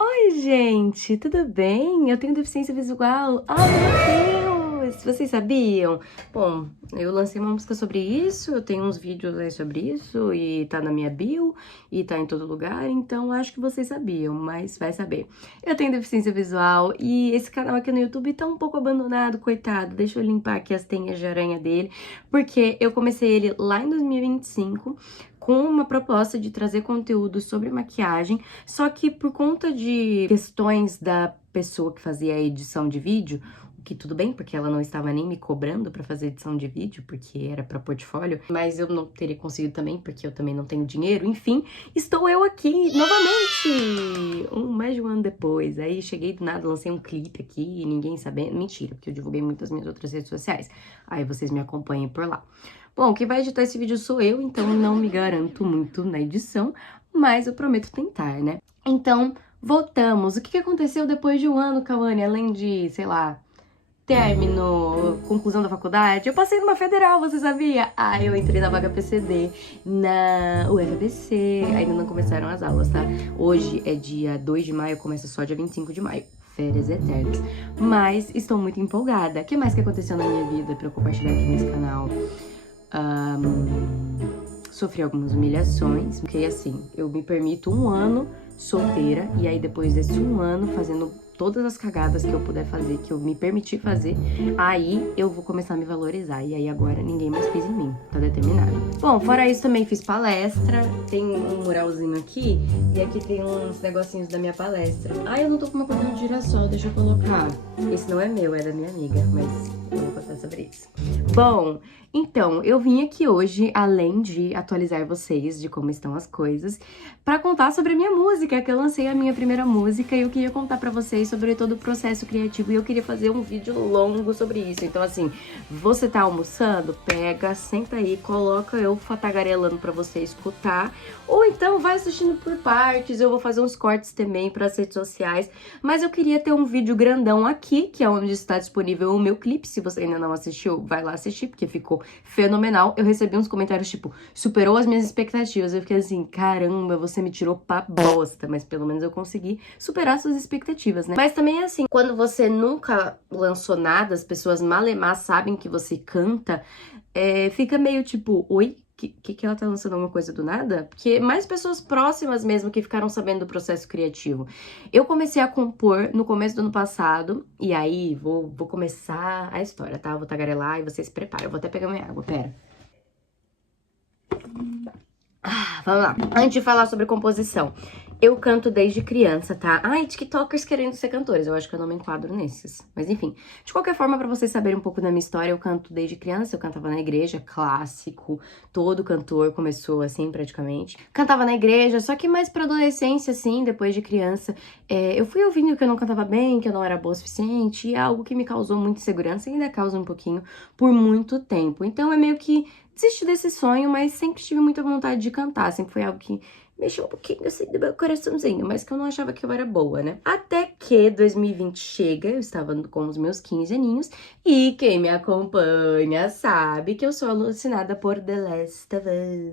Oi, gente, tudo bem? Eu tenho deficiência visual. Ai, meu Deus! Vocês sabiam? Bom, eu lancei uma música sobre isso, eu tenho uns vídeos aí sobre isso, e tá na minha bio, e tá em todo lugar, então acho que vocês sabiam, mas vai saber. Eu tenho deficiência visual, e esse canal aqui no YouTube tá um pouco abandonado, coitado. Deixa eu limpar aqui as teias de aranha dele, porque eu comecei ele lá em 2025, com uma proposta de trazer conteúdo sobre maquiagem, só que por conta de questões da pessoa que fazia a edição de vídeo, o que tudo bem, porque ela não estava nem me cobrando pra fazer edição de vídeo, porque era pra portfólio, mas eu não teria conseguido também, porque eu também não tenho dinheiro, enfim, estou eu aqui novamente, mais de um ano depois. Aí cheguei do nada, lancei um clipe aqui, e ninguém sabendo, mentira, porque eu divulguei muitas minhas outras redes sociais, aí vocês me acompanhem por lá. Bom, quem vai editar esse vídeo sou eu, então não me garanto muito na edição, mas eu prometo tentar, né? Então, voltamos. O que aconteceu depois de um ano, Cauane? Além de, sei lá, término, conclusão da faculdade, eu passei numa federal, você sabia? Ah, eu entrei na vaga PCD na UFABC, ainda não começaram as aulas, tá? Hoje é dia 2 de maio, começa só dia 25 de maio. Férias eternas. Mas estou muito empolgada. O que mais que aconteceu na minha vida pra eu compartilhar aqui nesse canal? Sofri algumas humilhações, porque assim, eu me permito um ano solteira, e aí depois desse um ano, fazendo todas as cagadas que eu puder fazer, que eu me permiti fazer, aí eu vou começar a me valorizar, e aí agora ninguém mais pisa em mim, tá determinado. Bom, fora isso também fiz palestra, tem um muralzinho aqui, e aqui tem uns negocinhos da minha palestra. Ah, eu não tô com uma cordão de girassol, deixa eu colocar. Esse não é meu, é da minha amiga, mas eu vou contar sobre isso. Bom, então, eu vim aqui hoje, além de atualizar vocês de como estão as coisas, pra contar sobre a minha música, que eu lancei a minha primeira música e eu queria contar pra vocês sobre todo o processo criativo e eu queria fazer um vídeo longo sobre isso. Então, assim, você tá almoçando? Pega, senta aí, coloca eu fatagarelando pra você escutar, ou então vai assistindo por partes, eu vou fazer uns cortes também pras redes sociais, mas eu queria ter um vídeo grandão aqui, que é onde está disponível o meu clipe. Se você ainda não assistiu, vai lá assistir, porque ficou fenomenal. Eu recebi uns comentários tipo, superou as minhas expectativas. Eu fiquei assim, caramba, você me tirou pra bosta, mas pelo menos eu consegui superar suas expectativas, né? Mas também é assim, quando você nunca lançou nada, as pessoas malemar sabem que você canta, fica meio tipo, oi? Que ela tá lançando alguma coisa do nada? Porque mais pessoas próximas mesmo que ficaram sabendo do processo criativo. Eu comecei a compor no começo do ano passado, e aí vou começar a história, tá? Vou tagarelar e vocês se preparam. Eu vou até pegar minha água, pera. Vamos lá. Antes de falar sobre composição, eu canto desde criança, tá? Ai, tiktokers querendo ser cantores, eu acho que eu não me enquadro nesses. Mas enfim, de qualquer forma, pra vocês saberem um pouco da minha história, eu canto desde criança, eu cantava na igreja, clássico, todo cantor começou assim, praticamente. Cantava na igreja, só que mais pra adolescência, assim, depois de criança, eu fui ouvindo que eu não cantava bem, que eu não era boa o suficiente, e é algo que me causou muita insegurança, e ainda causa um pouquinho, por muito tempo. Então é meio que desisti desse sonho, mas sempre tive muita vontade de cantar, sempre foi algo que mexeu um pouquinho assim do meu coraçãozinho, mas que eu não achava que eu era boa, né? Até que 2020 chega, eu estava com os meus 15 aninhos, e quem me acompanha sabe que eu sou alucinada por The Last of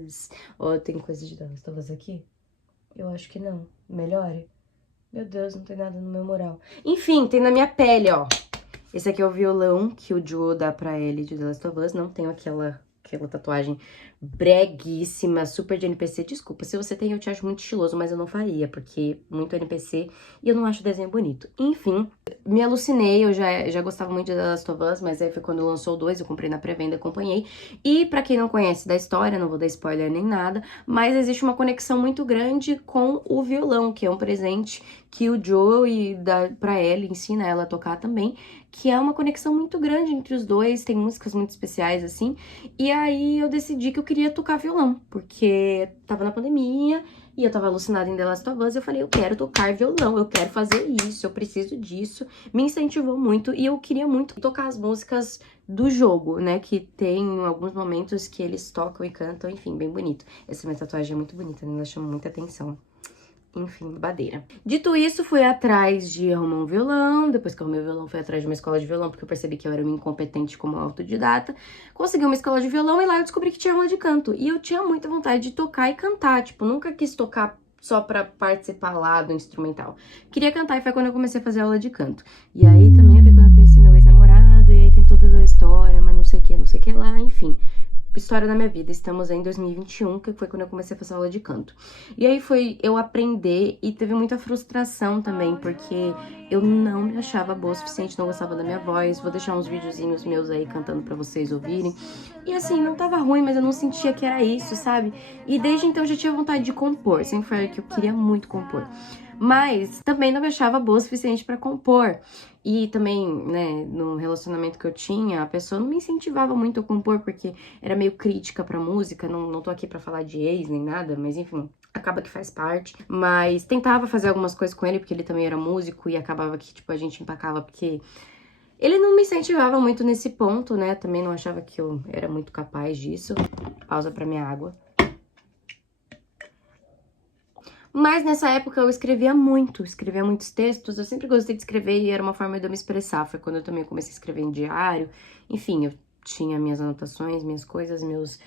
Us. Ó, tem coisa de The Last of Us aqui? Eu acho que não. Melhore? Meu Deus, não tem nada no meu moral. Enfim, tem na minha pele, ó. Esse aqui é o violão que o Joe dá pra ele de The Last of Us. Não tenho aquela tatuagem breguíssima, super de NPC. Desculpa, se você tem, eu te acho muito estiloso, mas eu não faria, porque muito NPC e eu não acho o desenho bonito. Enfim, me alucinei, eu já gostava muito de The Last of Us, mas aí foi quando lançou o 2, eu comprei na pré-venda, acompanhei. E pra quem não conhece da história, não vou dar spoiler nem nada, mas existe uma conexão muito grande com o violão, que é um presente que o Joe dá pra ela, ensina ela a tocar também, que é uma conexão muito grande entre os dois, tem músicas muito especiais, assim. E aí eu decidi que eu queria tocar violão, porque tava na pandemia e eu tava alucinada em The Last of Us, e eu falei, eu quero tocar violão, eu quero fazer isso, eu preciso disso. Me incentivou muito e eu queria muito tocar as músicas do jogo, né, que tem alguns momentos que eles tocam e cantam, enfim, bem bonito. Essa minha tatuagem é muito bonita, né, ela chama muita atenção. Enfim, babadeira. Dito isso, fui atrás de arrumar um violão. Depois que eu arrumei o violão, fui atrás de uma escola de violão, porque eu percebi que eu era uma incompetente como autodidata. Consegui uma escola de violão e lá eu descobri que tinha aula de canto. E eu tinha muita vontade de tocar e cantar. Tipo, nunca quis tocar só pra participar lá do instrumental. Queria cantar e foi quando eu comecei a fazer aula de canto. E aí também foi quando eu conheci meu ex-namorado, e aí tem toda a história, mas não sei o que lá, enfim. História da minha vida, estamos em 2021, que foi quando eu comecei a fazer aula de canto. E aí foi eu aprender e teve muita frustração também, porque eu não me achava boa o suficiente, não gostava da minha voz. Vou deixar uns videozinhos meus aí cantando pra vocês ouvirem. E assim, não tava ruim, mas eu não sentia que era isso, sabe? E desde então eu já tinha vontade de compor, sempre foi que eu queria muito compor. Mas também não me achava boa o suficiente pra compor. E também, né, no relacionamento que eu tinha, a pessoa não me incentivava muito a compor, porque era meio crítica pra música. Não tô aqui pra falar de ex nem nada, mas enfim, acaba que faz parte. Mas tentava fazer algumas coisas com ele, porque ele também era músico, e acabava que, tipo, a gente empacava, porque ele não me incentivava muito nesse ponto, né? Também não achava que eu era muito capaz disso. Pausa pra minha água. Mas nessa época eu escrevia muitos textos, eu sempre gostei de escrever e era uma forma de eu me expressar. Foi quando eu também comecei a escrever em diário, enfim, eu tinha minhas anotações, minhas coisas, minhas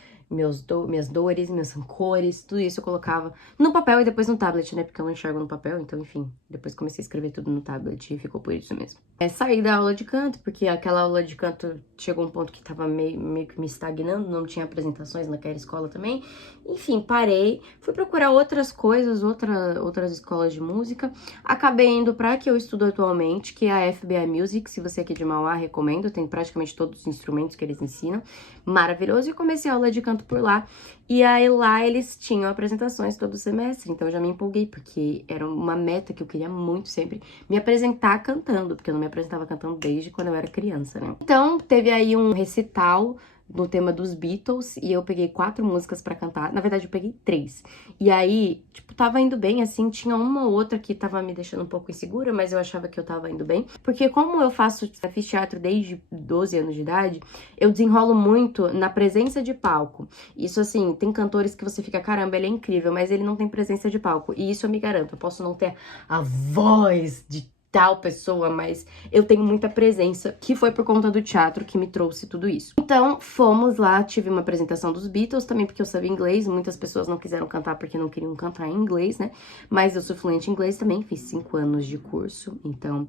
dores, meus rancores, tudo isso eu colocava no papel e depois no tablet, né, porque eu não enxergo no papel, então enfim, depois comecei a escrever tudo no tablet e ficou por isso mesmo. Saí da aula de canto, porque aquela aula de canto chegou um ponto que tava meio que me estagnando, não tinha apresentações naquela escola também. Enfim, parei, fui procurar outras coisas, outras escolas de música. Acabei indo pra que eu estudo atualmente, que é a FBI Music. Se você é aqui de Mauá, recomendo, tem praticamente todos os instrumentos que eles ensinam. Maravilhoso, e comecei a aula de canto por lá. E aí lá eles tinham apresentações todo semestre, então eu já me empolguei, porque era uma meta que eu queria muito sempre, me apresentar cantando, porque eu não me apresentava cantando desde quando eu era criança, né? Então teve aí um recital no tema dos Beatles, e eu peguei 4 músicas pra cantar. Na verdade, eu peguei 3. E aí, tipo, tava indo bem, assim, tinha uma ou outra que tava me deixando um pouco insegura, mas eu achava que eu tava indo bem. Porque como eu fiz teatro desde 12 anos de idade, eu desenrolo muito na presença de palco. Isso, assim, tem cantores que você fica, caramba, ele é incrível, mas ele não tem presença de palco. E isso eu me garanto, eu posso não ter a voz de tal pessoa, mas eu tenho muita presença, que foi por conta do teatro que me trouxe tudo isso. Então, fomos lá, tive uma apresentação dos Beatles, também porque eu sabia inglês, muitas pessoas não quiseram cantar porque não queriam cantar em inglês, né? Mas eu sou fluente em inglês também, fiz 5 anos de curso, então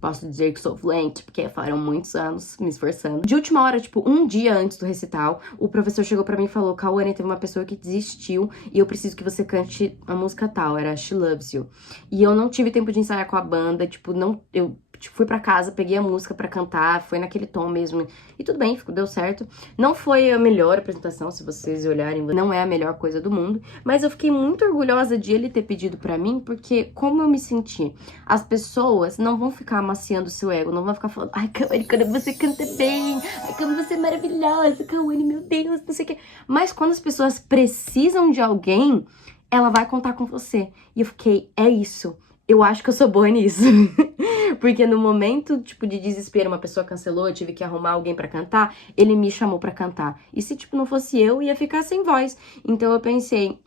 posso dizer que sou fluente, porque foram muitos anos me esforçando. De última hora, tipo, um dia antes do recital, o professor chegou pra mim e falou: Cauane, teve uma pessoa que desistiu e eu preciso que você cante a música tal, era She Loves You. E eu não tive tempo de ensaiar com a banda, tipo, fui pra casa, peguei a música pra cantar, foi naquele tom mesmo. E tudo bem, deu certo. Não foi a melhor apresentação, se vocês olharem, não é a melhor coisa do mundo. Mas eu fiquei muito orgulhosa de ele ter pedido pra mim, porque como eu me senti, as pessoas não vão ficar amaciando o seu ego, não vão ficar falando: ai, Cauane, quando você canta bem, ai, como você é maravilhosa, Cauane, meu Deus, não sei o quê. Mas quando as pessoas precisam de alguém, ela vai contar com você. E eu fiquei, é isso. Eu acho que eu sou boa nisso. Porque no momento, tipo, de desespero, uma pessoa cancelou, eu tive que arrumar alguém pra cantar, ele me chamou pra cantar. E se, tipo, não fosse eu, ia ficar sem voz. Então eu pensei,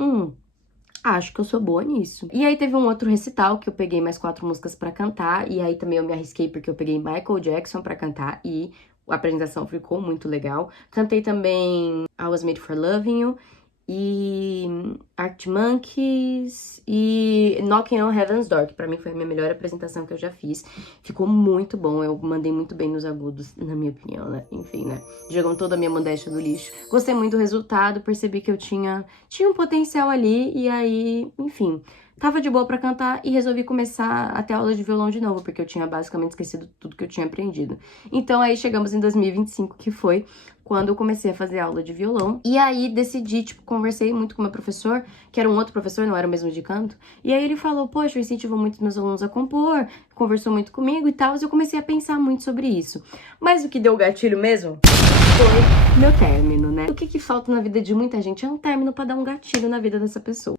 acho que eu sou boa nisso. E aí teve um outro recital que eu peguei mais 4 músicas pra cantar, e aí também eu me arrisquei porque eu peguei Michael Jackson pra cantar, e a apresentação ficou muito legal. Cantei também I Was Made For Loving You, e Arctic Monkeys e Knocking on Heaven's Door, que pra mim foi a minha melhor apresentação que eu já fiz. Ficou muito bom, eu mandei muito bem nos agudos, na minha opinião, né? Enfim, né? Jogam toda a minha modéstia no lixo. Gostei muito do resultado, percebi que eu tinha um potencial ali, e aí, enfim, tava de boa pra cantar e resolvi começar a ter aula de violão de novo, porque eu tinha basicamente esquecido tudo que eu tinha aprendido. Então aí chegamos em 2025, que foi quando eu comecei a fazer aula de violão. E aí decidi, tipo, conversei muito com o meu professor, que era um outro professor, não era o mesmo de canto. E aí ele falou: poxa, eu incentivo muito os meus alunos a compor, conversou muito comigo e tal. E eu comecei a pensar muito sobre isso. Mas o que deu gatilho mesmo foi meu término, né? O que falta na vida de muita gente é um término pra dar um gatilho na vida dessa pessoa.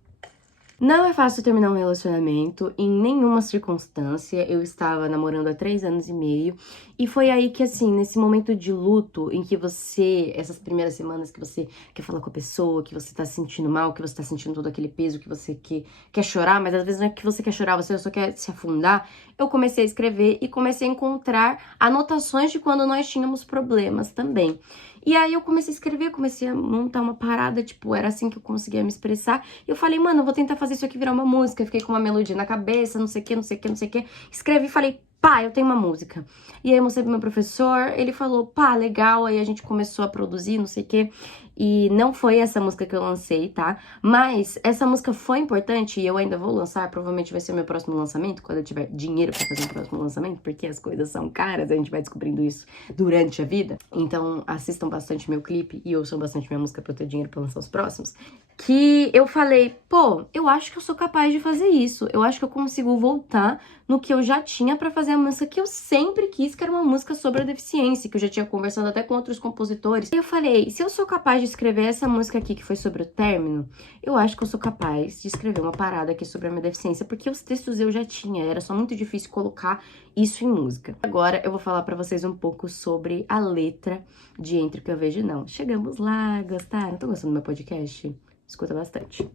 Não é fácil terminar um relacionamento, em nenhuma circunstância. Eu estava namorando há 3 anos e meio, e foi aí que, assim, nesse momento de luto, em que você, essas primeiras semanas que você quer falar com a pessoa, que você tá se sentindo mal, que você tá sentindo todo aquele peso, que você quer chorar, mas às vezes não é que você quer chorar, você só quer se afundar, eu comecei a escrever e comecei a encontrar anotações de quando nós tínhamos problemas também. E aí eu comecei a escrever, comecei a montar uma parada, tipo, era assim que eu conseguia me expressar. E eu falei, mano, eu vou tentar fazer isso aqui virar uma música. Eu fiquei com uma melodia na cabeça, não sei o que, não sei o que, não sei o que. Escrevi e falei, pá, eu tenho uma música. E aí eu mostrei pro meu professor, ele falou, pá, legal. Aí a gente começou a produzir, não sei o que. E não foi essa música que eu lancei, tá? Mas essa música foi importante e eu ainda vou lançar, provavelmente vai ser o meu próximo lançamento, quando eu tiver dinheiro pra fazer um próximo lançamento, porque as coisas são caras, a gente vai descobrindo isso durante a vida. Então assistam bastante meu clipe e ouçam bastante minha música pra eu ter dinheiro pra lançar os próximos. Que eu falei, pô, eu acho que eu sou capaz de fazer isso, eu acho que eu consigo voltar no que eu já tinha pra fazer a música que eu sempre quis, que era uma música sobre a deficiência, que eu já tinha conversado até com outros compositores. E eu falei, se eu sou capaz de escrever essa música aqui, que foi sobre o término, eu acho que eu sou capaz de escrever uma parada aqui sobre a minha deficiência, porque os textos eu já tinha, era só muito difícil colocar isso em música. Agora eu vou falar pra vocês um pouco sobre a letra de Entre o que eu vejo e não. Chegamos lá, gostaram? Tô gostando do meu podcast? Escuta bastante.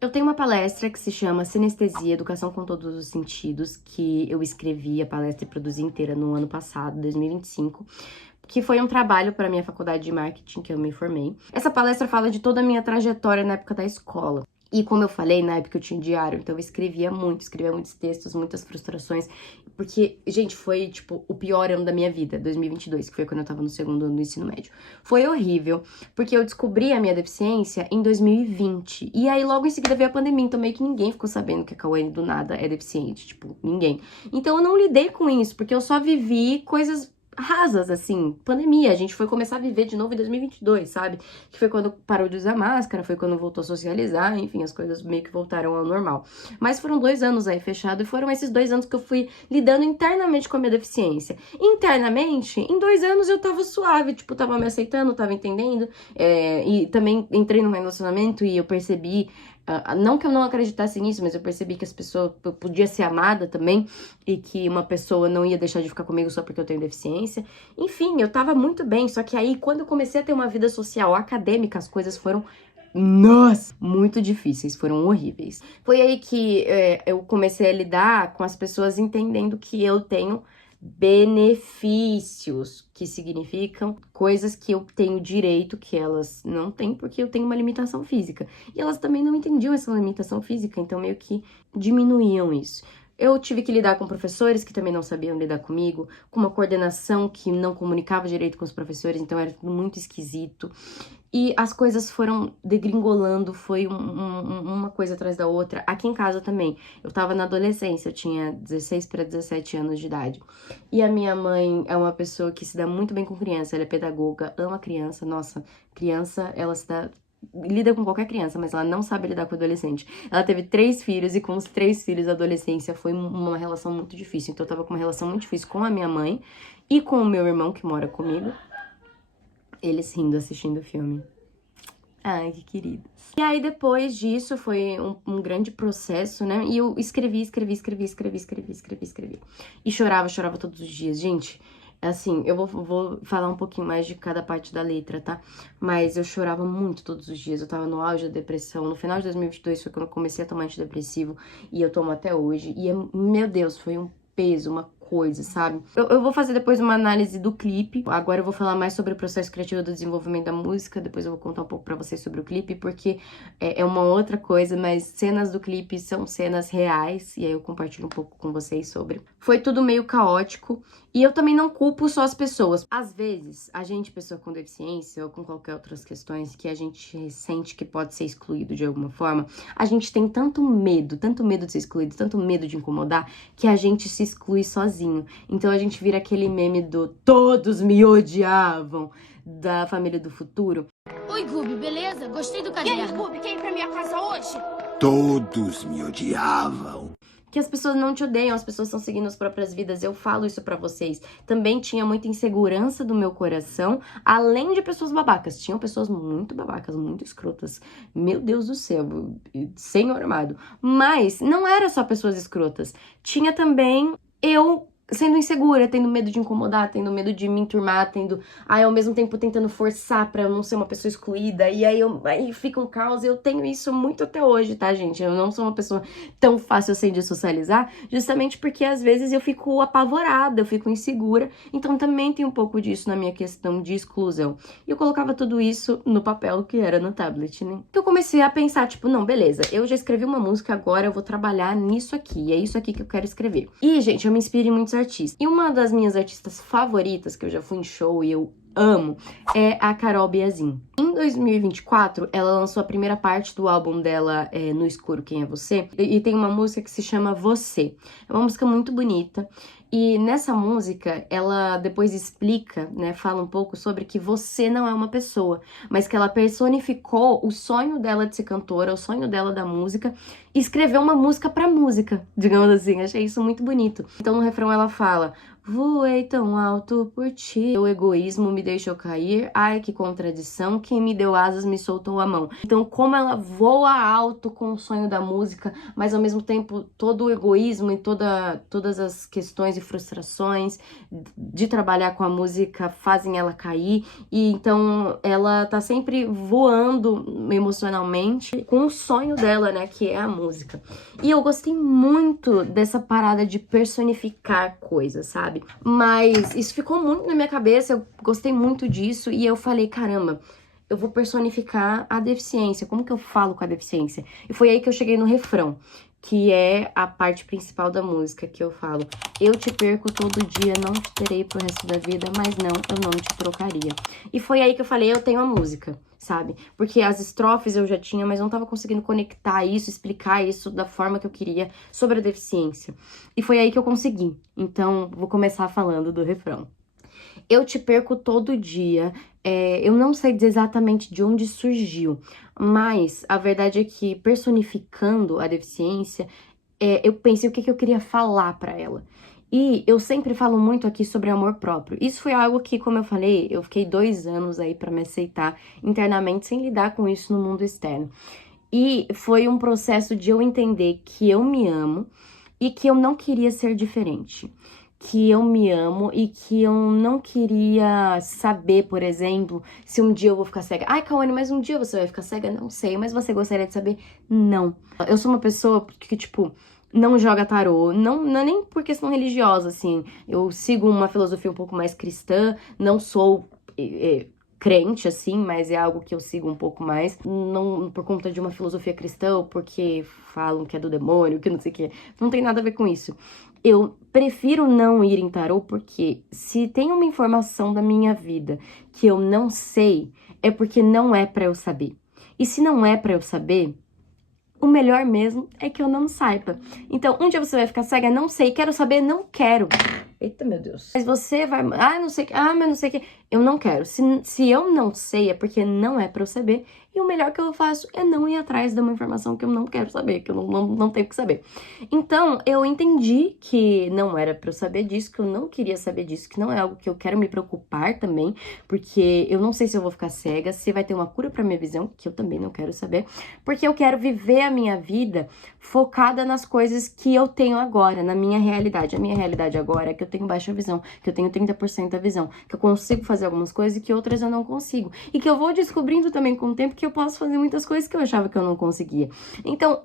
Eu tenho uma palestra que se chama Sinestesia, Educação com Todos os Sentidos, que eu escrevi a palestra e produzi inteira no ano passado, 2025, que foi um trabalho para a minha faculdade de marketing que eu me formei. Essa palestra fala de toda a minha trajetória na época da escola. E como eu falei, na época eu tinha um diário, então eu escrevia muitos textos, muitas frustrações, porque, gente, foi, tipo, o pior ano da minha vida, 2022, que foi quando eu tava no segundo ano do ensino médio. Foi horrível, porque eu descobri a minha deficiência em 2020, e aí logo em seguida veio a pandemia, então meio que ninguém ficou sabendo que a Cauane do nada é deficiente, tipo, ninguém. Então eu não lidei com isso, porque eu só vivi coisas rasas, assim, pandemia, a gente foi começar a viver de novo em 2022, sabe? Que foi quando parou de usar máscara, foi quando voltou a socializar, enfim, as coisas meio que voltaram ao normal. Mas foram 2 anos aí fechado e foram esses 2 anos que eu fui lidando internamente com a minha deficiência. Internamente, em 2 anos eu tava suave, tipo, tava me aceitando, tava entendendo, e também entrei num relacionamento e eu percebi, não que eu não acreditasse nisso, mas eu percebi que as pessoas, eu podia ser amada também, e que uma pessoa não ia deixar de ficar comigo só porque eu tenho deficiência. Enfim, eu tava muito bem, só que aí quando eu comecei a ter uma vida social acadêmica, as coisas foram, nossa, muito difíceis, foram horríveis. Foi aí que eu comecei a lidar com as pessoas entendendo que eu tenho benefícios, que significam coisas que eu tenho direito que elas não têm, porque eu tenho uma limitação física. E elas também não entendiam essa limitação física, então meio que diminuíam isso. Eu tive que lidar com professores que também não sabiam lidar comigo, com uma coordenação que não comunicava direito com os professores, então era tudo muito esquisito. E as coisas foram degringolando, foi uma coisa atrás da outra. Aqui em casa também, eu tava na adolescência, eu tinha 16 para 17 anos de idade. E a minha mãe é uma pessoa que se dá muito bem com criança, ela é pedagoga, ama criança. Nossa, criança, ela se dá... lida com qualquer criança, mas ela não sabe lidar com adolescente. Ela teve 3 filhos e com os 3 filhos a adolescência foi uma relação muito difícil. Então eu tava com uma relação muito difícil com a minha mãe e com o meu irmão que mora comigo. Eles rindo assistindo o filme. Ai, que queridos. E aí, depois disso, foi um grande processo, né? E eu escrevi. E chorava todos os dias. Gente, assim, eu vou falar um pouquinho mais de cada parte da letra, tá? Mas eu chorava muito todos os dias. Eu tava no auge da depressão. No final de 2022 foi quando eu comecei a tomar antidepressivo. E eu tomo até hoje. E, meu Deus, foi um peso, uma coisa, sabe? Eu vou fazer depois uma análise do clipe. Agora eu vou falar mais sobre o processo criativo do desenvolvimento da música. Depois eu vou contar um pouco pra vocês sobre o clipe, porque é uma outra coisa, mas cenas do clipe são cenas reais. E aí eu compartilho um pouco com vocês sobre. Foi tudo meio caótico. E eu também não culpo só as pessoas. Às vezes, a gente, pessoa com deficiência ou com qualquer outras questões que a gente sente que pode ser excluído de alguma forma, a gente tem tanto medo de ser excluído, tanto medo de incomodar, que a gente se exclui sozinho. Então a gente vira aquele meme do "todos me odiavam", da Família do Futuro. Oi, Gubi, beleza? Gostei do caderno. E aí, Gubi, quer ir pra minha casa hoje? Todos me odiavam. Que as pessoas não te odeiam, as pessoas estão seguindo as próprias vidas. Eu falo isso pra vocês. Também tinha muita insegurança do meu coração, além de pessoas babacas. Tinham pessoas muito babacas, muito escrotas. Meu Deus do céu, Senhor amado. Mas não era só pessoas escrotas. Tinha também eu sendo insegura, tendo medo de incomodar, tendo medo de me enturmar, ao mesmo tempo tentando forçar pra eu não ser uma pessoa excluída, e aí fica um caos, e eu tenho isso muito até hoje, tá, gente? Eu não sou uma pessoa tão fácil assim de socializar, justamente porque às vezes eu fico apavorada, eu fico insegura, então também tem um pouco disso na minha questão de exclusão. E eu colocava tudo isso no papel que era no tablet, né? Então eu comecei a pensar, tipo, não, beleza, eu já escrevi uma música, agora eu vou trabalhar nisso aqui, é isso aqui que eu quero escrever. E, gente, eu me inspiro em muitos artistas. E uma das minhas artistas favoritas, que eu já fui em show e eu amo, é a Carol Biazin. Em 2024, ela lançou a primeira parte do álbum dela, No Escuro, Quem é Você? E tem uma música que se chama Você. É uma música muito bonita. E nessa música, ela depois explica, né, fala um pouco sobre que você não é uma pessoa, mas que ela personificou o sonho dela de ser cantora, o sonho dela da música, e escreveu uma música pra música, digamos assim. Achei isso muito bonito. Então no refrão ela fala: voei tão alto por ti, o egoísmo me deixou cair, ai que contradição, quem me deu asas me soltou a mão. Então como ela voa alto com o sonho da música, mas ao mesmo tempo todo o egoísmo e todas as questões e frustrações de trabalhar com a música fazem ela cair, e então ela tá sempre voando emocionalmente com o sonho dela, né, que é a música. E eu gostei muito dessa parada de personificar coisas, sabe? Mas isso ficou muito na minha cabeça, eu gostei muito disso e eu falei, caramba, eu vou personificar a deficiência, como que eu falo com a deficiência? E foi aí que eu cheguei no refrão, que é a parte principal da música, que eu falo: eu te perco todo dia, não te terei pro resto da vida, mas não, eu não te trocaria. E foi aí que eu falei, eu tenho a música, sabe? Porque as estrofes eu já tinha, mas não tava conseguindo conectar isso, explicar isso da forma que eu queria sobre a deficiência. E foi aí que eu consegui. Então, vou começar falando do refrão. Eu te perco todo dia, eu não sei dizer exatamente de onde surgiu, mas a verdade é que, personificando a deficiência, eu pensei o que eu queria falar pra ela. E eu sempre falo muito aqui sobre amor próprio. Isso foi algo que, como eu falei, eu fiquei 2 anos aí pra me aceitar internamente, sem lidar com isso no mundo externo. E foi um processo de eu entender que eu me amo e que eu não queria ser diferente. Que eu me amo e que eu não queria saber, por exemplo, se um dia eu vou ficar cega. Ai, Cauane, mas um dia você vai ficar cega? Não sei, mas você gostaria de saber? Não. Eu sou uma pessoa que, tipo, não joga tarô, não é nem por questão religiosa, assim. Eu sigo uma filosofia um pouco mais cristã, não sou crente, assim, mas é algo que eu sigo um pouco mais, não por conta de uma filosofia cristã, ou porque falam que é do demônio, que não sei o que, não tem nada a ver com isso. Eu prefiro não ir em tarô porque se tem uma informação da minha vida que eu não sei, é porque não é pra eu saber. E se não é pra eu saber, o melhor mesmo é que eu não saiba. Então, um dia você vai ficar cega? Não sei. Quero saber? Não quero. Eita, meu Deus. Mas você vai... não sei o que... mas não sei o que... Eu não quero. Se eu não sei, é porque não é pra eu saber. E o melhor que eu faço é não ir atrás de uma informação que eu não quero saber, que eu não tenho que saber. Então, eu entendi que não era pra eu saber disso, que eu não queria saber disso, que não é algo que eu quero me preocupar também, porque eu não sei se eu vou ficar cega, se vai ter uma cura pra minha visão, que eu também não quero saber, porque eu quero viver a minha vida focada nas coisas que eu tenho agora, na minha realidade. A minha realidade agora é que eu tenho baixa visão, que eu tenho 30% da visão, que eu consigo fazer algumas coisas e que outras eu não consigo. E que eu vou descobrindo também com o tempo que eu posso fazer muitas coisas que eu achava que eu não conseguia. Então,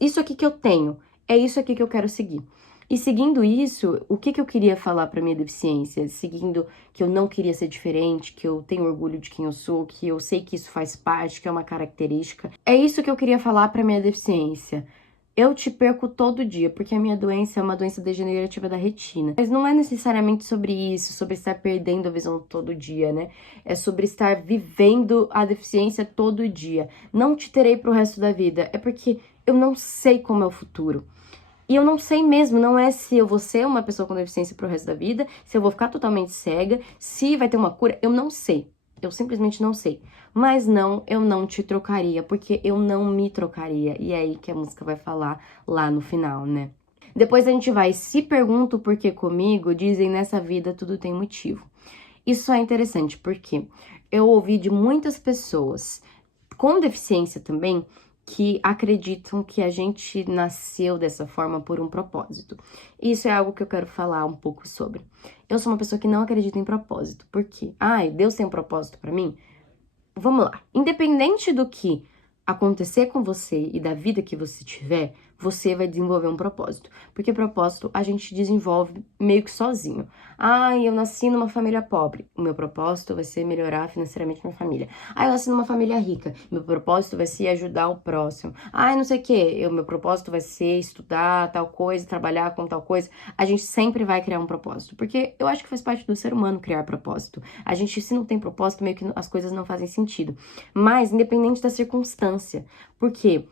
isso aqui que eu tenho, é isso aqui que eu quero seguir. E seguindo isso, o que eu queria falar pra minha deficiência? Seguindo que eu não queria ser diferente, que eu tenho orgulho de quem eu sou, que eu sei que isso faz parte, que é uma característica. É isso que eu queria falar pra minha deficiência. Eu te perco todo dia, porque a minha doença é uma doença degenerativa da retina. Mas não é necessariamente sobre isso, sobre estar perdendo a visão todo dia, né? É sobre estar vivendo a deficiência todo dia. Não te terei pro resto da vida. É porque eu não sei como é o futuro. E eu não sei mesmo, não é se eu vou ser uma pessoa com deficiência pro resto da vida, se eu vou ficar totalmente cega, se vai ter uma cura, eu não sei. Eu simplesmente não sei. Mas não, eu não te trocaria, porque eu não me trocaria. E é aí que a música vai falar lá no final, né? Depois a gente vai, se pergunto por que comigo, dizem nessa vida tudo tem motivo. Isso é interessante, porque eu ouvi de muitas pessoas com deficiência também, que acreditam que a gente nasceu dessa forma por um propósito. Isso é algo que eu quero falar um pouco sobre. Eu sou uma pessoa que não acredita em propósito. Por quê? Ai, Deus tem um propósito pra mim? Vamos lá. Independente do que acontecer com você e da vida que você tiver, você vai desenvolver um propósito. Porque propósito a gente desenvolve meio que sozinho. Ah, eu nasci numa família pobre. O meu propósito vai ser melhorar financeiramente minha família. Ah, eu nasci numa família rica. Meu propósito vai ser ajudar o próximo. Ah, não sei o quê. Meu propósito vai ser estudar tal coisa, trabalhar com tal coisa. A gente sempre vai criar um propósito. Porque eu acho que faz parte do ser humano criar propósito. A gente, se não tem propósito, meio que as coisas não fazem sentido. Mas, independente da circunstância. Por quê?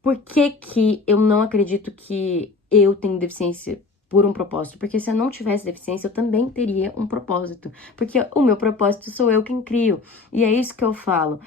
Por que que eu não acredito que eu tenho deficiência por um propósito? Porque se eu não tivesse deficiência, eu também teria um propósito. Porque o meu propósito sou eu quem crio. E é isso que eu falo.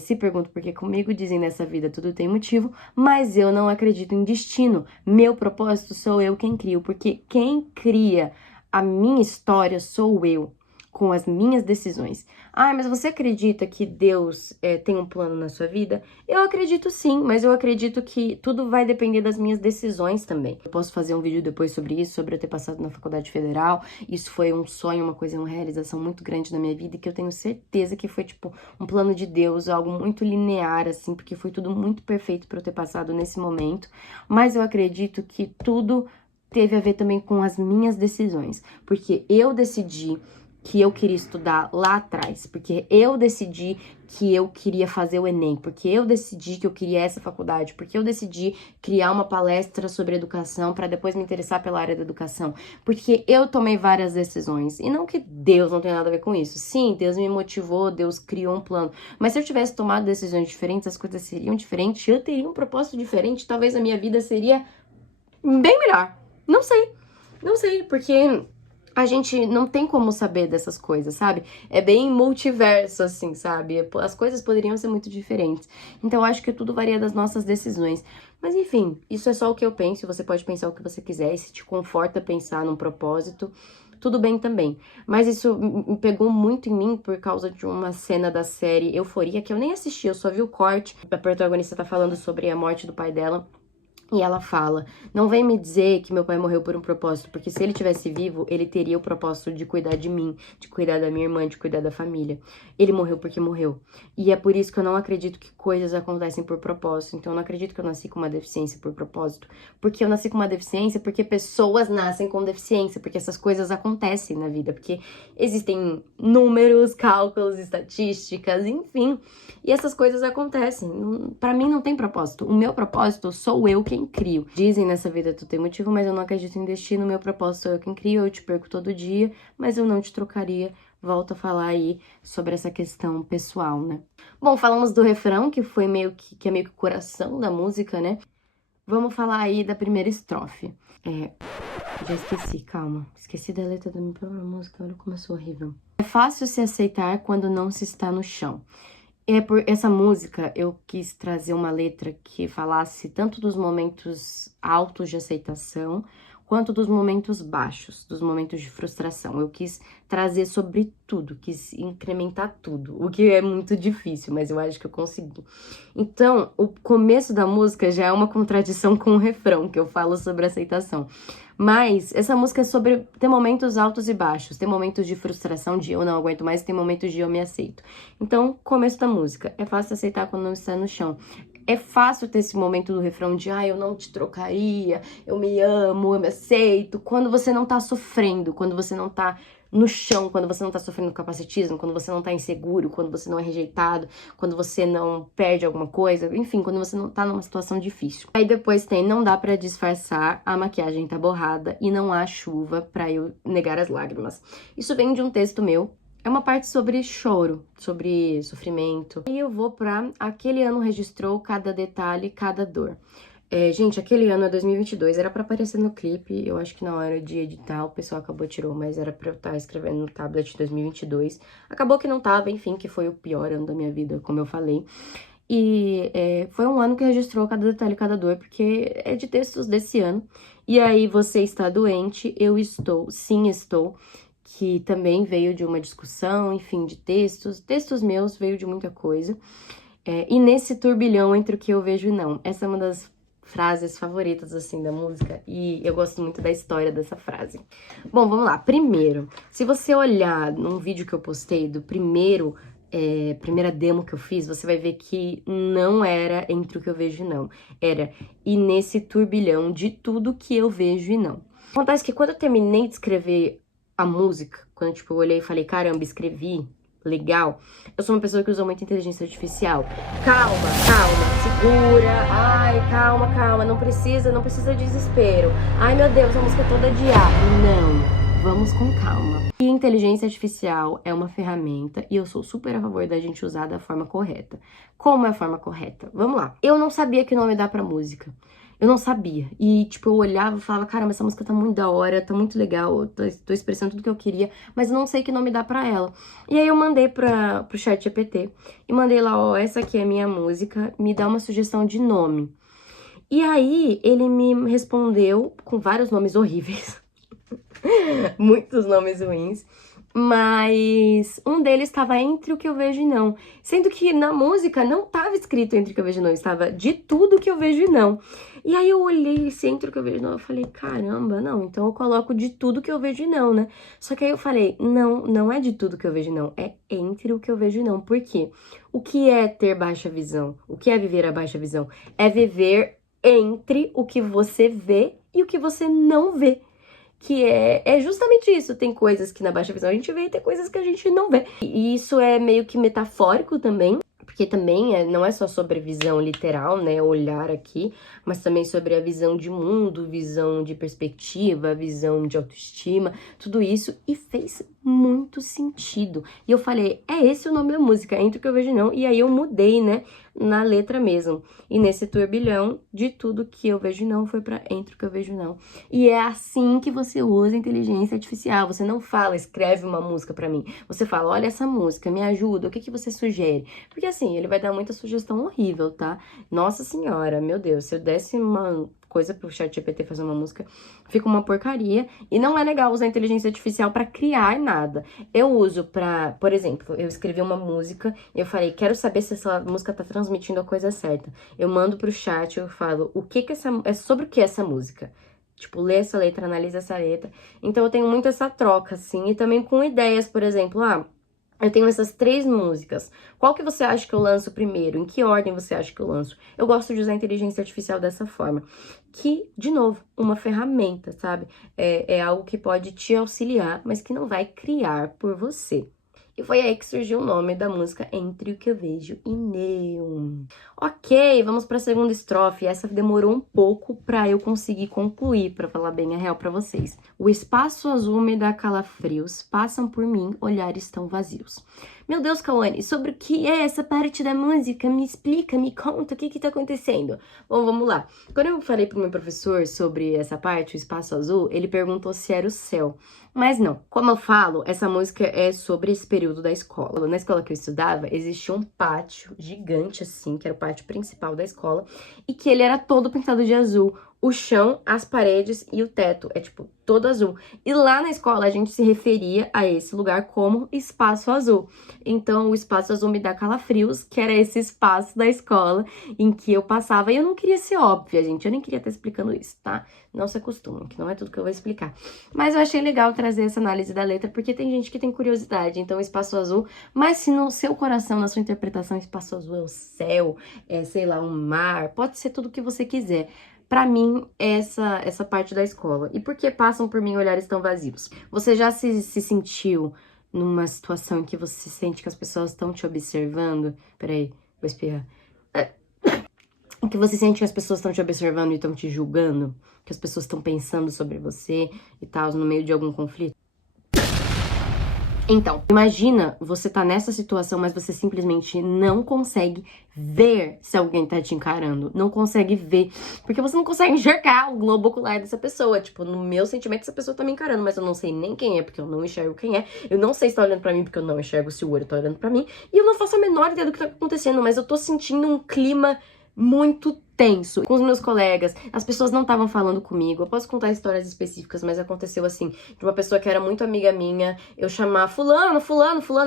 Se pergunto por que comigo, dizem nessa vida tudo tem motivo, mas eu não acredito em destino. Meu propósito sou eu quem crio. Porque quem cria a minha história sou eu, com as minhas decisões. Ah, mas você acredita que Deus tem um plano na sua vida? Eu acredito sim, mas eu acredito que tudo vai depender das minhas decisões também. Eu posso fazer um vídeo depois sobre isso, sobre eu ter passado na faculdade federal. Isso foi um sonho, uma coisa, uma realização muito grande na minha vida, e que eu tenho certeza que foi, tipo, um plano de Deus, algo muito linear, assim, porque foi tudo muito perfeito para eu ter passado nesse momento. Mas eu acredito que tudo teve a ver também com as minhas decisões, porque eu decidi que eu queria estudar lá atrás, porque eu decidi que eu queria fazer o Enem, porque eu decidi que eu queria essa faculdade, porque eu decidi criar uma palestra sobre educação para depois me interessar pela área da educação, porque eu tomei várias decisões, e não que Deus não tenha nada a ver com isso. Sim, Deus me motivou, Deus criou um plano, mas se eu tivesse tomado decisões diferentes, as coisas seriam diferentes, eu teria um propósito diferente, talvez a minha vida seria bem melhor. Não sei, porque a gente não tem como saber dessas coisas, sabe? É bem multiverso, assim, sabe? As coisas poderiam ser muito diferentes. Então, eu acho que tudo varia das nossas decisões. Mas, enfim, isso é só o que eu penso. Você pode pensar o que você quiser. E se te conforta pensar num propósito, tudo bem também. Mas isso me pegou muito em mim por causa de uma cena da série Euforia, que eu nem assisti, eu só vi o corte. A protagonista tá falando sobre a morte do pai dela. E ela fala, não vem me dizer que meu pai morreu por um propósito, porque se ele tivesse vivo, ele teria o propósito de cuidar de mim, de cuidar da minha irmã, de cuidar da família. Ele morreu porque morreu. E é por isso que eu não acredito que coisas acontecem por propósito. Então eu não acredito que eu nasci com uma deficiência por propósito. Porque eu nasci com uma deficiência porque pessoas nascem com deficiência, porque essas coisas acontecem na vida, porque existem números, cálculos, estatísticas, enfim. E essas coisas acontecem. Pra mim não tem propósito. O meu propósito sou eu quem crio. Dizem nessa vida tu tem motivo, mas eu não acredito em destino. O meu propósito sou eu quem crio. Eu te perco todo dia, mas eu não te trocaria. Volto a falar aí sobre essa questão pessoal, né? Bom, falamos do refrão, que foi que é meio que o coração da música, né? Vamos falar aí da primeira estrofe. Já esqueci, calma. Esqueci da letra da minha própria música, olha como eu sou horrível. É fácil se aceitar quando não se está no chão. Por essa música, eu quis trazer uma letra que falasse tanto dos momentos altos de aceitação, quanto dos momentos baixos, dos momentos de frustração. Eu quis trazer sobre tudo, quis incrementar tudo, o que é muito difícil, mas eu acho que eu consegui. Então, o começo da música já é uma contradição com o refrão, que eu falo sobre aceitação. Mas essa música é sobre ter momentos altos e baixos, tem momentos de frustração, de eu não aguento mais, tem momentos de eu me aceito. Então, começo da música, é fácil aceitar quando não está no chão. É fácil ter esse momento do refrão de eu não te trocaria, eu me amo, eu me aceito, quando você não tá sofrendo, quando você não tá no chão, quando você não tá sofrendo capacitismo, quando você não tá inseguro, quando você não é rejeitado, quando você não perde alguma coisa, enfim, quando você não tá numa situação difícil. Aí depois tem, não dá pra disfarçar, a maquiagem tá borrada e não há chuva pra eu negar as lágrimas. Isso vem de um texto meu. É uma parte sobre choro, sobre sofrimento. E eu vou pra aquele ano registrou cada detalhe, cada dor. Gente, aquele ano é 2022, era pra aparecer no clipe, eu acho que na hora de editar o pessoal acabou tirou, mas era pra eu estar escrevendo no tablet 2022. Acabou que não tava, enfim, que foi o pior ano da minha vida, como eu falei. E foi um ano que registrou cada detalhe, cada dor, porque é de textos desse ano. E aí, você está doente, eu estou, sim estou, que também veio de uma discussão, enfim, de textos meus, veio de muita coisa. E nesse turbilhão entre o que eu vejo e não. Essa é uma das frases favoritas, assim, da música, e eu gosto muito da história dessa frase. Bom, vamos lá. Primeiro, se você olhar num vídeo que eu postei do primeira demo que eu fiz, você vai ver que não era entre o que eu vejo e não. Era e nesse turbilhão de tudo que eu vejo e não. Acontece que quando eu terminei de escrever a música, quando tipo, eu olhei e falei, caramba, escrevi, legal. Eu sou uma pessoa que usa muita inteligência artificial. Calma, segura. Ai, calma, não precisa de desespero. Ai, meu Deus, a música é toda de ar. Não, vamos com calma. E inteligência artificial é uma ferramenta e eu sou super a favor da gente usar da forma correta. Como é a forma correta? Vamos lá. Eu não sabia que nome dar pra música. Eu não sabia. E, tipo, eu olhava e falava, caramba, essa música tá muito da hora, tá muito legal, tô expressando tudo que eu queria, mas eu não sei que nome dar pra ela. E aí eu mandei pro ChatGPT e mandei lá, ó, essa aqui é a minha música, me dá uma sugestão de nome. E aí ele me respondeu com vários nomes horríveis. Muitos nomes ruins. Mas um deles estava entre o que eu vejo e não. Sendo que na música não estava escrito entre o que eu vejo e não, estava de tudo que eu vejo e não. E aí eu olhei esse entre o que eu vejo e não, eu falei, caramba, não, então eu coloco de tudo que eu vejo e não, né? Só que aí eu falei, não é de tudo que eu vejo e não, é entre o que eu vejo e não. Por quê? O que é ter baixa visão? O que é viver a baixa visão? É viver entre o que você vê e o que você não vê. Que é justamente isso, tem coisas que na baixa visão a gente vê e tem coisas que a gente não vê. E isso é meio que metafórico também, porque também não é só sobre visão literal, né, olhar aqui, mas também sobre a visão de mundo, visão de perspectiva, visão de autoestima, tudo isso, e fez muito sentido. E eu falei, é esse o nome da música, Entre o que eu vejo e não, e aí eu mudei, né, na letra mesmo. E nesse turbilhão, de tudo que eu vejo e não, foi pra Entre o que eu vejo e não. E é assim que você usa a inteligência artificial. Você não fala, escreve uma música pra mim. Você fala, olha essa música, me ajuda, o que que você sugere? Porque assim, ele vai dar muita sugestão horrível, tá? Nossa senhora, meu Deus, se eu desse uma coisa pro ChatGPT fazer uma música, fica uma porcaria. E não é legal usar a inteligência artificial pra criar nada. Eu uso pra, por exemplo, eu escrevi uma música e eu falei, quero saber se essa música tá transmitindo a coisa certa. Eu mando pro chat, eu falo, é sobre o que é essa música? Tipo, lê essa letra, analisa essa letra. Então eu tenho muito essa troca, assim, e também com ideias, por exemplo, eu tenho essas 3 músicas. Qual que você acha que eu lanço primeiro? Em que ordem você acha que eu lanço? Eu gosto de usar a inteligência artificial dessa forma. Que, de novo, uma ferramenta, sabe? É algo que pode te auxiliar, mas que não vai criar por você. E foi aí que surgiu o nome da música Entre o que eu vejo e não. Ok, vamos para a segunda estrofe. Essa demorou um pouco para eu conseguir concluir, para falar bem a real para vocês. O espaço azul me dá calafrios, passam por mim, olhares tão vazios. Meu Deus, Cauane, sobre o que é essa parte da música? Me explica, me conta, o que tá acontecendo? Bom, vamos lá. Quando eu falei pro meu professor sobre essa parte, o espaço azul, ele perguntou se era o céu. Mas não, como eu falo, essa música é sobre esse período da escola. Na escola que eu estudava, existia um pátio gigante assim, que era o pátio principal da escola, e que ele era todo pintado de azul. O chão, as paredes e o teto é tipo todo azul. E lá na escola a gente se referia a esse lugar como espaço azul. Então o espaço azul me dá calafrios, que era esse espaço da escola em que eu passava. E eu não queria ser óbvia, gente. Eu nem queria estar explicando isso, tá? Não se acostumem, que não é tudo que eu vou explicar. Mas eu achei legal trazer essa análise da letra, porque tem gente que tem curiosidade. Então espaço azul, mas se no seu coração, na sua interpretação, espaço azul é o céu, sei lá, um mar, pode ser tudo o que você quiser. Pra mim, essa parte da escola. E por que passam por mim olhares tão vazios? Você já se sentiu numa situação em que você sente que as pessoas estão te observando? Peraí, vou espirrar. Em que você sente que as pessoas estão te observando e estão te julgando? Que as pessoas estão pensando sobre você e tal, no meio de algum conflito? Então, imagina você tá nessa situação, mas você simplesmente não consegue ver se alguém tá te encarando. Não consegue ver, porque você não consegue enxergar o globo ocular dessa pessoa. Tipo, no meu sentimento, essa pessoa tá me encarando, mas eu não sei nem quem é, porque eu não enxergo quem é. Eu não sei se tá olhando pra mim, porque eu não enxergo se o olho tá olhando pra mim. E eu não faço a menor ideia do que tá acontecendo, mas eu tô sentindo um clima muito tenso com os meus colegas, as pessoas não estavam falando comigo. Eu posso contar histórias específicas, mas aconteceu assim, de uma pessoa que era muito amiga minha, eu chamar fulano,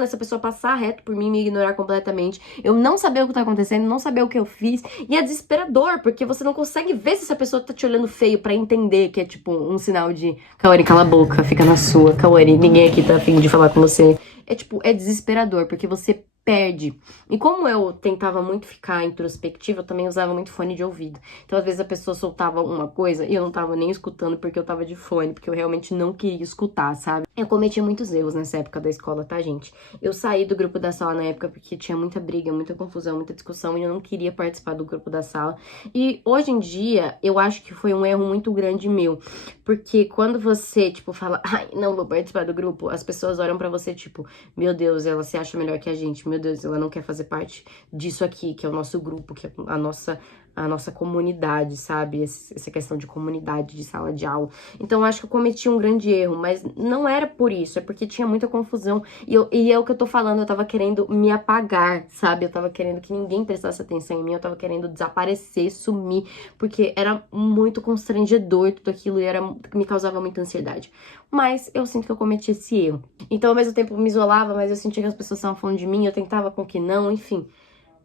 essa pessoa passar reto por mim e me ignorar completamente, eu não saber o que tá acontecendo, não saber o que eu fiz, e é desesperador, porque você não consegue ver se essa pessoa tá te olhando feio pra entender que é tipo um sinal de Kaori, cala a boca, fica na sua, Kaori, ninguém aqui tá a fim de falar com você. É tipo, é desesperador, porque você perde. E como eu tentava muito ficar introspectiva, eu também usava muito fone de ouvido. Então, às vezes, a pessoa soltava uma coisa e eu não tava nem escutando porque eu tava de fone, porque eu realmente não queria escutar, sabe? Eu cometi muitos erros nessa época da escola, tá, gente? Eu saí do grupo da sala na época porque tinha muita briga, muita confusão, muita discussão e eu não queria participar do grupo da sala. E hoje em dia, eu acho que foi um erro muito grande meu, porque quando você, tipo, fala, ai, não vou participar do grupo, as pessoas olham pra você, tipo, meu Deus, ela se acha melhor que a gente, meu Deus, ela não quer fazer parte disso aqui, que é o nosso grupo, que é a nossa comunidade, sabe? Essa questão de comunidade, de sala de aula. Então, eu acho que eu cometi um grande erro, mas não era por isso, é porque tinha muita confusão. E é o que eu tô falando, eu tava querendo me apagar, sabe? Eu tava querendo que ninguém prestasse atenção em mim, eu tava querendo desaparecer, sumir, porque era muito constrangedor tudo aquilo e me causava muita ansiedade. Mas eu sinto que eu cometi esse erro. Então, ao mesmo tempo, eu me isolava, mas eu sentia que as pessoas estavam falando de mim, eu tentava com que não, enfim.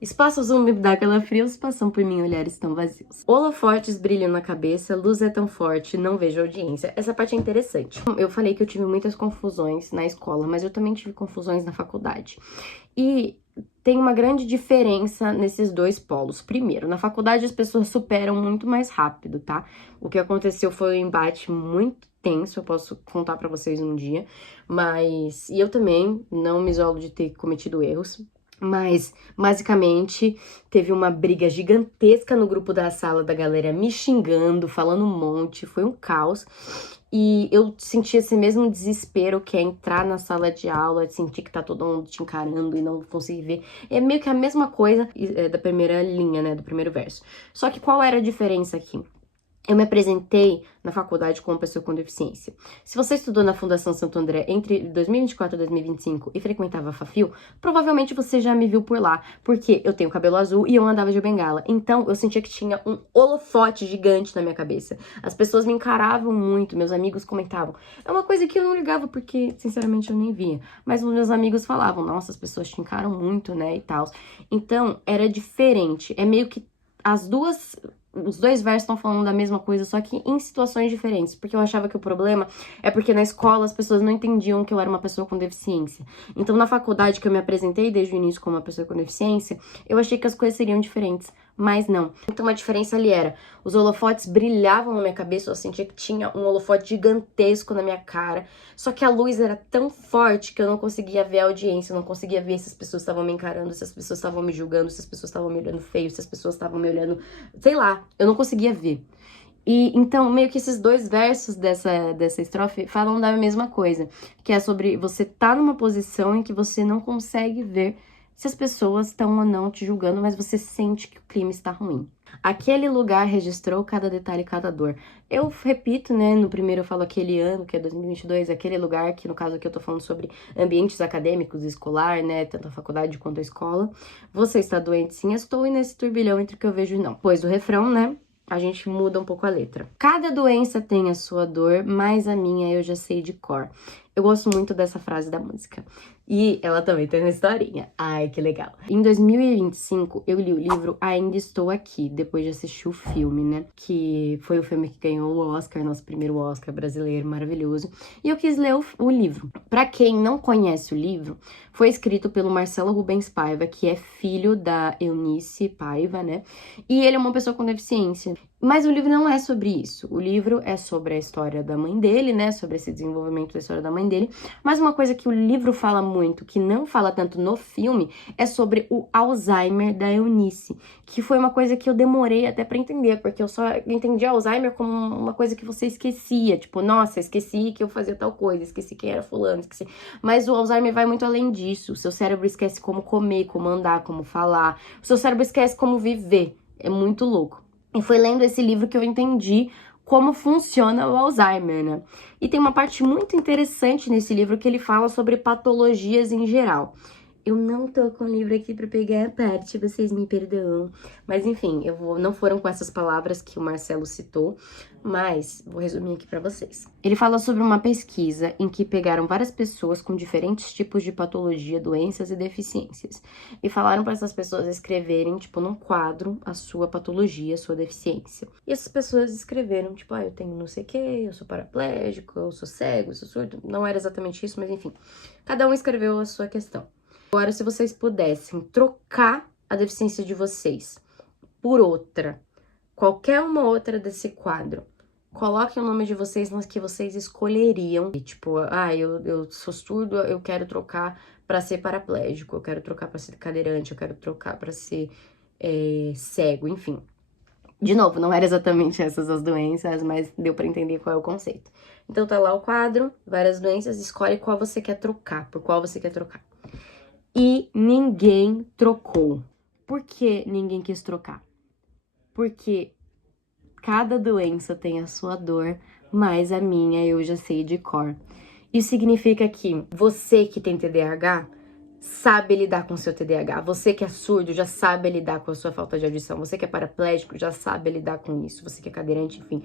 Espaços vão me dar calafrios, passam por mim, olhares tão vazios. Holofotes brilham na cabeça, luz é tão forte, não vejo audiência. Essa parte é interessante. Eu falei que eu tive muitas confusões na escola, mas eu também tive confusões na faculdade. E tem uma grande diferença nesses dois polos. Primeiro, na faculdade as pessoas superam muito mais rápido, tá? O que aconteceu foi um embate muito tenso, eu posso contar pra vocês um dia, mas... E eu também não me isolo de ter cometido erros. Mas, basicamente, teve uma briga gigantesca no grupo da sala da galera me xingando, falando um monte, foi um caos. E eu senti esse mesmo desespero que é entrar na sala de aula, sentir que tá todo mundo te encarando e não conseguir ver. É meio que a mesma coisa da primeira linha, né, do primeiro verso. Só que qual era a diferença aqui? Eu me apresentei na faculdade como pessoa com deficiência. Se você estudou na Fundação Santo André entre 2024 e 2025 e frequentava a Fafil, provavelmente você já me viu por lá, porque eu tenho cabelo azul e eu andava de bengala. Então, eu sentia que tinha um holofote gigante na minha cabeça. As pessoas me encaravam muito, meus amigos comentavam. É uma coisa que eu não ligava porque, sinceramente, eu nem via. Mas os meus amigos falavam, nossa, as pessoas te encaram muito, né, e tal. Então, era diferente. É meio que os dois versos estão falando da mesma coisa, só que em situações diferentes. Porque eu achava que o problema é porque na escola as pessoas não entendiam que eu era uma pessoa com deficiência. Então, na faculdade que eu me apresentei desde o início como uma pessoa com deficiência, eu achei que as coisas seriam diferentes. Mas não. Então, a diferença ali era, os holofotes brilhavam na minha cabeça, eu sentia que tinha um holofote gigantesco na minha cara. Só que a luz era tão forte que eu não conseguia ver a audiência, eu não conseguia ver se as pessoas estavam me encarando, se as pessoas estavam me julgando, se as pessoas estavam me olhando feio, se as pessoas estavam me olhando... Sei lá, eu não conseguia ver. E então, meio que esses dois versos dessa estrofe falam da mesma coisa, que é sobre você estar numa posição em que você não consegue ver se as pessoas estão ou não te julgando, mas você sente que o clima está ruim. Aquele lugar registrou cada detalhe, cada dor. Eu repito, né, no primeiro eu falo aquele ano, que é 2022, aquele lugar que no caso aqui eu tô falando sobre ambientes acadêmicos, escolar, né, tanto a faculdade quanto a escola. Você está doente? Sim, estou, e nesse turbilhão entre o que eu vejo e não. Pois o refrão, né, a gente muda um pouco a letra. Cada doença tem a sua dor, mas a minha eu já sei de cor. Eu gosto muito dessa frase da música. E ela também tem uma historinha. Ai, que legal. Em 2025, eu li o livro Ainda Estou Aqui, depois de assistir o filme, né? Que foi o filme que ganhou o Oscar, nosso primeiro Oscar brasileiro, maravilhoso. E eu quis ler o livro. Pra quem não conhece o livro, foi escrito pelo Marcelo Rubens Paiva, que é filho da Eunice Paiva, né? E ele é uma pessoa com deficiência. Mas o livro não é sobre isso. O livro é sobre a história da mãe dele, né? Sobre esse desenvolvimento da história da mãe dele. Mas uma coisa que o livro fala muito, que não fala tanto no filme, é sobre o Alzheimer da Eunice. Que foi uma coisa que eu demorei até pra entender, porque eu só entendi Alzheimer como uma coisa que você esquecia. Tipo, nossa, esqueci que eu fazia tal coisa, esqueci quem era fulano, esqueci. Mas o Alzheimer vai muito além disso. O seu cérebro esquece como comer, como andar, como falar. O seu cérebro esquece como viver. É muito louco. E foi lendo esse livro que eu entendi como funciona o Alzheimer, né? E tem uma parte muito interessante nesse livro que ele fala sobre patologias em geral. Eu não tô com o livro aqui pra pegar a parte, vocês me perdoam. Mas enfim, não foram com essas palavras que o Marcelo citou, mas vou resumir aqui pra vocês. Ele fala sobre uma pesquisa em que pegaram várias pessoas com diferentes tipos de patologia, doenças e deficiências. E falaram para essas pessoas escreverem, tipo, num quadro, a sua patologia, a sua deficiência. E essas pessoas escreveram, tipo, eu tenho não sei o quê, eu sou paraplégico, eu sou cego, eu sou surdo. Não era exatamente isso, mas enfim. Cada um escreveu a sua questão. Agora, se vocês pudessem trocar a deficiência de vocês por outra, qualquer uma outra desse quadro, coloquem o nome de vocês nas que vocês escolheriam. E, tipo, eu sou surdo, eu quero trocar pra ser paraplégico, eu quero trocar pra ser cadeirante, eu quero trocar pra ser cego, enfim. De novo, não era exatamente essas as doenças, mas deu pra entender qual é o conceito. Então tá lá o quadro, várias doenças, escolhe qual você quer trocar, por qual você quer trocar. E ninguém trocou. Por que ninguém quis trocar? Porque cada doença tem a sua dor, mas a minha eu já sei de cor. Isso significa que você que tem TDAH sabe lidar com o seu TDAH. Você que é surdo já sabe lidar com a sua falta de audição. Você que é paraplégico já sabe lidar com isso. Você que é cadeirante, enfim.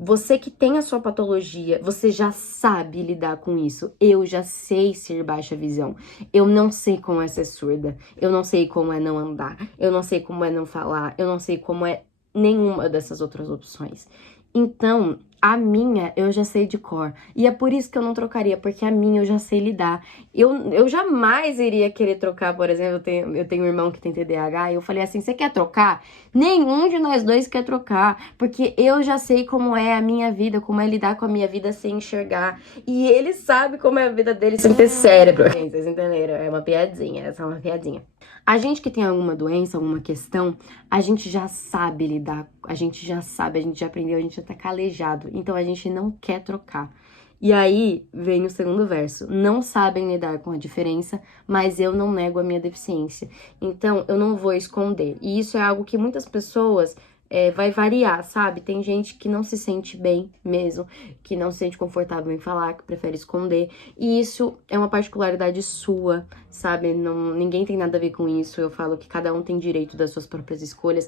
Você que tem a sua patologia, você já sabe lidar com isso. Eu já sei ser baixa visão. Eu não sei como é ser surda. Eu não sei como é não andar. Eu não sei como é não falar. Eu não sei como é nenhuma dessas outras opções. Então, a minha eu já sei de cor. E é por isso que eu não trocaria, porque a minha eu já sei lidar. Eu jamais iria querer trocar, por exemplo, eu tenho um irmão que tem TDAH, e eu falei assim, você quer trocar? Nenhum de nós dois quer trocar, porque eu já sei como é a minha vida, como é lidar com a minha vida sem enxergar. E ele sabe como é a vida dele sem ter cérebro. Vocês entenderam? É uma piadinha, essa é uma piadinha. A gente que tem alguma doença, alguma questão, a gente já sabe lidar, a gente já sabe, a gente já aprendeu, a gente já tá calejado. Então a gente não quer trocar. E aí vem o segundo verso. Não sabem lidar com a diferença, mas eu não nego a minha deficiência. Então eu não vou esconder. E isso é algo que muitas pessoas vai variar, sabe? Tem gente que não se sente bem mesmo, que não se sente confortável em falar, que prefere esconder. E isso é uma particularidade sua, sabe? Ninguém tem nada a ver com isso. Eu falo que cada um tem direito das suas próprias escolhas.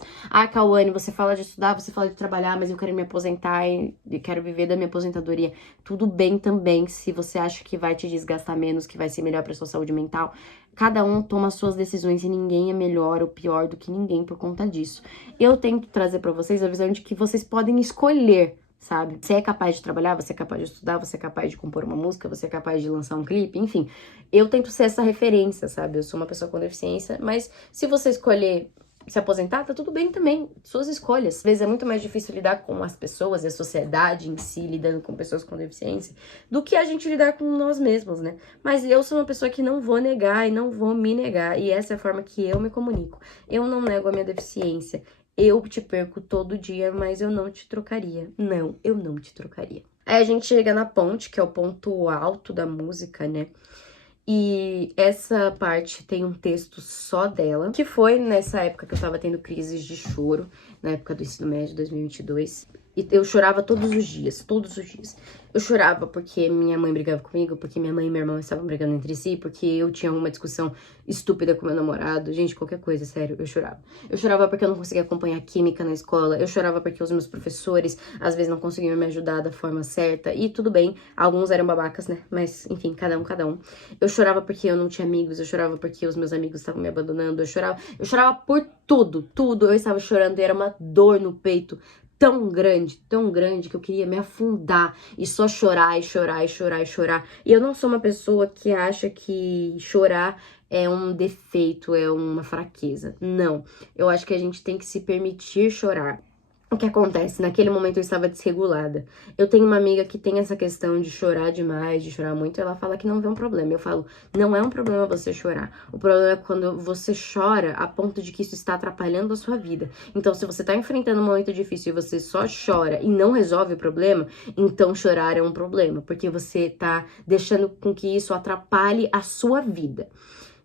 Cauane, você fala de estudar, você fala de trabalhar, mas eu quero me aposentar e quero viver da minha aposentadoria. Tudo bem também, se você acha que vai te desgastar menos, que vai ser melhor pra sua saúde mental. Cada um toma suas decisões e ninguém é melhor ou pior do que ninguém por conta disso. Eu tento trazer pra vocês a visão de que vocês podem escolher, sabe? Você é capaz de trabalhar, você é capaz de estudar, você é capaz de compor uma música, você é capaz de lançar um clipe, enfim. Eu tento ser essa referência, sabe? Eu sou uma pessoa com deficiência, mas se você escolher se aposentar, tá tudo bem também, suas escolhas. Às vezes é muito mais difícil lidar com as pessoas e a sociedade em si, lidando com pessoas com deficiência, do que a gente lidar com nós mesmos, né? Mas eu sou uma pessoa que não vou negar e não vou me negar, e essa é a forma que eu me comunico. Eu não nego a minha deficiência. Eu te perco todo dia, mas eu não te trocaria. Não, eu não te trocaria. Aí a gente chega na ponte, que é o ponto alto da música, né? E essa parte tem um texto só dela, que foi nessa época que eu tava tendo crises de choro, na época do ensino médio, 2022. E eu chorava todos os dias, todos os dias. Eu chorava porque minha mãe brigava comigo, porque minha mãe e meu irmão estavam brigando entre si, porque eu tinha uma discussão estúpida com meu namorado. Gente, qualquer coisa, sério, eu chorava. Eu chorava porque eu não conseguia acompanhar química na escola. Eu chorava porque os meus professores, às vezes, não conseguiam me ajudar da forma certa. E tudo bem, alguns eram babacas, né? Mas, enfim, cada um, cada um. Eu chorava porque eu não tinha amigos, eu chorava porque os meus amigos estavam me abandonando. Eu chorava por tudo, tudo. Eu estava chorando e era uma dor no peito tão grande que eu queria me afundar e só chorar e chorar e chorar e chorar. E eu não sou uma pessoa que acha que chorar é um defeito, é uma fraqueza. Não, eu acho que a gente tem que se permitir chorar. O que acontece? Naquele momento eu estava desregulada. Eu tenho uma amiga que tem essa questão de chorar demais, de chorar muito. Ela fala que não vê um problema. Eu falo, não é um problema você chorar. O problema é quando você chora a ponto de que isso está atrapalhando a sua vida. Então, se você está enfrentando um momento difícil e você só chora e não resolve o problema, então chorar é um problema. Porque você está deixando com que isso atrapalhe a sua vida.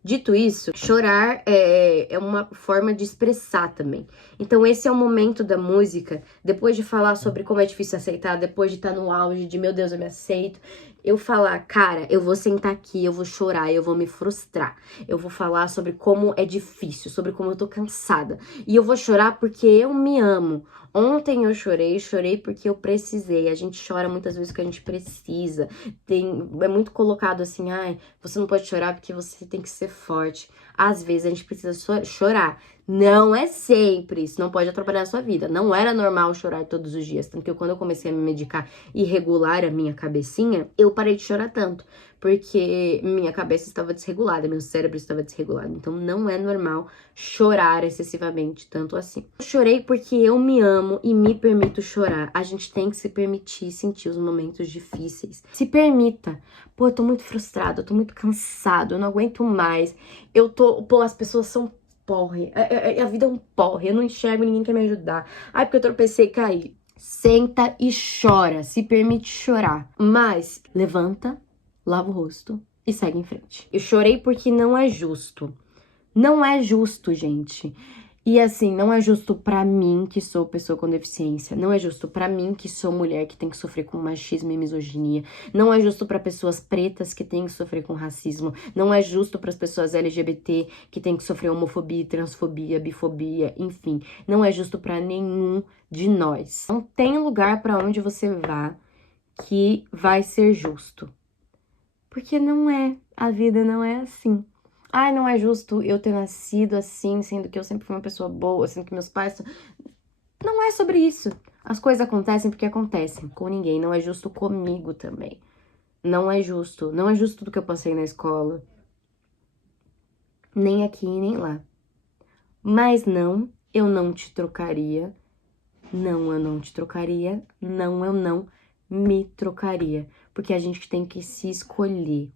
Dito isso, chorar é uma forma de expressar também. Então esse é o momento da música, depois de falar sobre como é difícil aceitar, depois de estar no auge de meu Deus, eu me aceito, eu falar, cara, eu vou sentar aqui, eu vou chorar, eu vou me frustrar. Eu vou falar sobre como é difícil, sobre como eu tô cansada. E eu vou chorar porque eu me amo. Ontem eu chorei porque eu precisei. A gente chora muitas vezes porque a gente precisa. É muito colocado assim, ai, você não pode chorar porque você tem que ser forte. Às vezes a gente precisa chorar. Não é sempre, isso não pode atrapalhar a sua vida. Não era normal chorar todos os dias. Tanto que quando eu comecei a me medicar e regular a minha cabecinha, eu parei de chorar tanto. Porque minha cabeça estava desregulada, meu cérebro estava desregulado. Então não é normal chorar excessivamente, tanto assim. Eu chorei porque eu me amo e me permito chorar. A gente tem que se permitir sentir os momentos difíceis. Se permita. Pô, eu tô muito frustrado, eu tô muito cansado, eu não aguento mais. Pô, as pessoas são porre. A vida é um porre. Eu não enxergo, ninguém quer me ajudar. Ai, porque eu tropecei e caí. Senta e chora. Se permite chorar. Mas levanta, lava o rosto e segue em frente. Eu chorei porque não é justo. Não é justo, gente. E assim, não é justo pra mim, que sou pessoa com deficiência. Não é justo pra mim, que sou mulher, que tem que sofrer com machismo e misoginia. Não é justo pra pessoas pretas, que tem que sofrer com racismo. Não é justo pras pessoas LGBT, que tem que sofrer homofobia, transfobia, bifobia, enfim. Não é justo pra nenhum de nós. Não tem lugar pra onde você vá que vai ser justo. Porque não é. A vida não é assim. Ai, não é justo eu ter nascido assim, sendo que eu sempre fui uma pessoa boa, sendo que meus pais... Não é sobre isso. As coisas acontecem porque acontecem com ninguém. Não é justo comigo também. Não é justo. Não é justo tudo que eu passei na escola. Nem aqui, nem lá. Mas não, eu não te trocaria. Não, eu não te trocaria. Não, eu não me trocaria. Porque a gente tem que se escolher.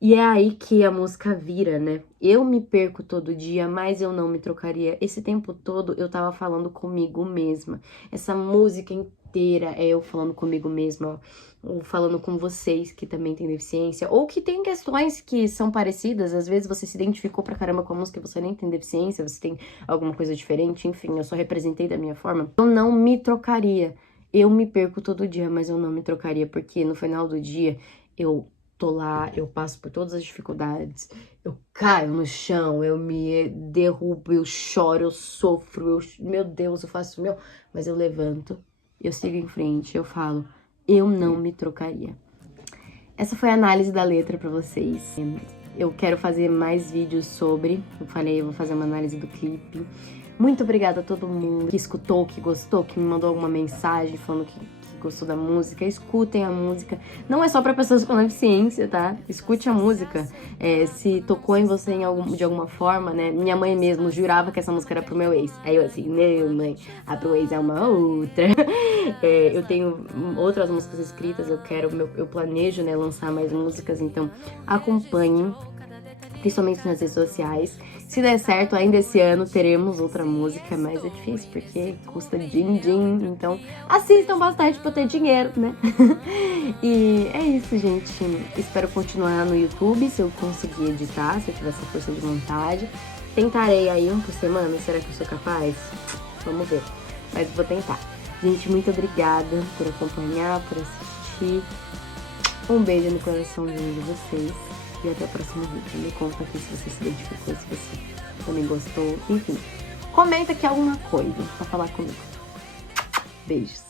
E é aí que a música vira, né? Eu me perco todo dia, mas eu não me trocaria. Esse tempo todo eu tava falando comigo mesma. Essa música inteira é eu falando comigo mesma, ou falando com vocês que também têm deficiência, ou que tem questões que são parecidas. Às vezes você se identificou pra caramba com a música e você nem tem deficiência, você tem alguma coisa diferente, enfim, eu só representei da minha forma. Eu não me trocaria. Eu me perco todo dia, mas eu não me trocaria, porque no final do dia eu tô lá, eu passo por todas as dificuldades, eu caio no chão, eu me derrubo, eu choro, eu sofro, meu Deus, eu faço mas eu levanto, eu sigo em frente, eu falo, eu não me trocaria. Essa foi a análise da letra pra vocês. Eu quero fazer mais vídeos sobre, eu falei, eu vou fazer uma análise do clipe. Muito obrigada a todo mundo que escutou, que gostou, que me mandou alguma mensagem falando que gostou da música. Escutem a música. Não é só pra pessoas com deficiência, tá? Escute a música. Se tocou em você de alguma forma, né? Minha mãe mesmo jurava que essa música era pro meu ex. Aí eu assim, não, mãe, a pro ex é uma outra. Eu tenho outras músicas escritas, eu planejo, né, lançar mais músicas, então acompanhem, principalmente nas redes sociais. Se der certo, ainda esse ano teremos outra música, mas é difícil porque custa din-din, então assistam bastante pra ter dinheiro, né? E é isso, gente. Espero continuar no YouTube, se eu conseguir editar, se eu tiver essa força de vontade. Tentarei aí um por semana, será que eu sou capaz? Vamos ver, mas vou tentar. Gente, muito obrigada por acompanhar, por assistir. Um beijo no coraçãozinho de vocês. E até o próximo vídeo. Me conta aqui se você se identificou, se você também gostou. Enfim, comenta aqui alguma coisa pra falar comigo. Beijos.